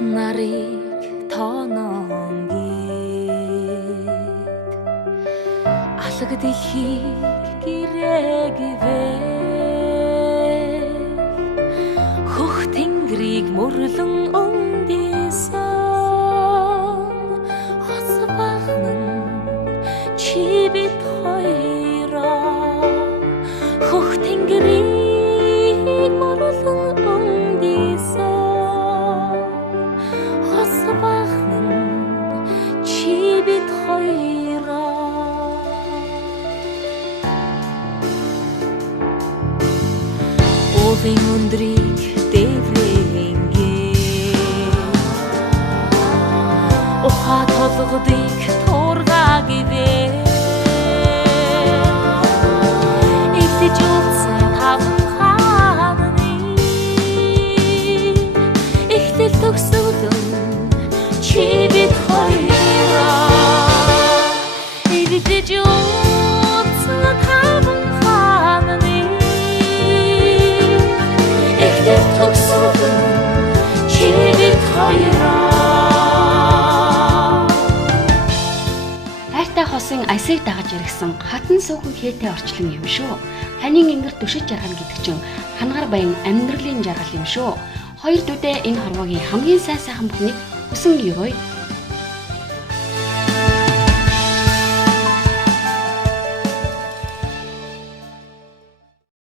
нарыг тооноон гээд алаг дэлхийг гэрээгэвэ хөх тэнгэрийг мөрлөн өндийсэн хос бахнан чи бит хоёроо хөх тэнгэрийг мөрлөн өндийсэн хос бахнан чи бит хоёроо өвийн өндрийг ухаа толгодыг туургаагивэ эвлэж утсан таван хааны ихтэл төгсөлөн чи бид хоёроо эвлэж утсан таван хааны ихтэл төгсөлөн чи бид хоёроо хосын аясыг дагаж иргсэн хатан суухан хээтэй орчлон юм шүү. Ханийн ингэр түшиж жаргана гэдэг чинь хангар баян амьдралын жаргал юм шүү. Хоёр дүүдээ энэ хорвоогийн хамгийн сайн сайхан бүхнийг хүсэн өрөөе.